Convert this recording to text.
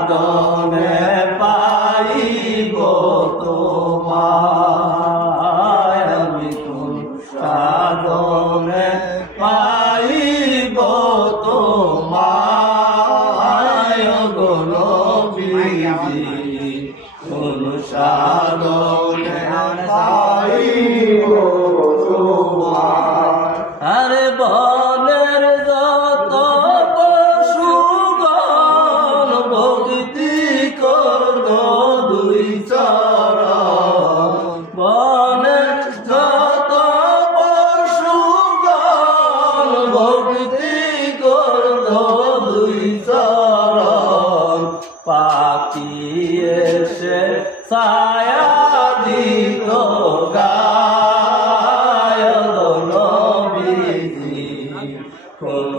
সাধনে পাইব তোমায় আমি কোন সাধনে পাইব তোমায় গো নবীজি কোন সাধনে পাইব তোমায় আরে বনের যত পশুগণ ভক্তি করল দুই চরণ বনের যত পশুগণ ভক্তি করল দুই চরণ পাখি এসে ছায়া দিত গায় নবীজি কোন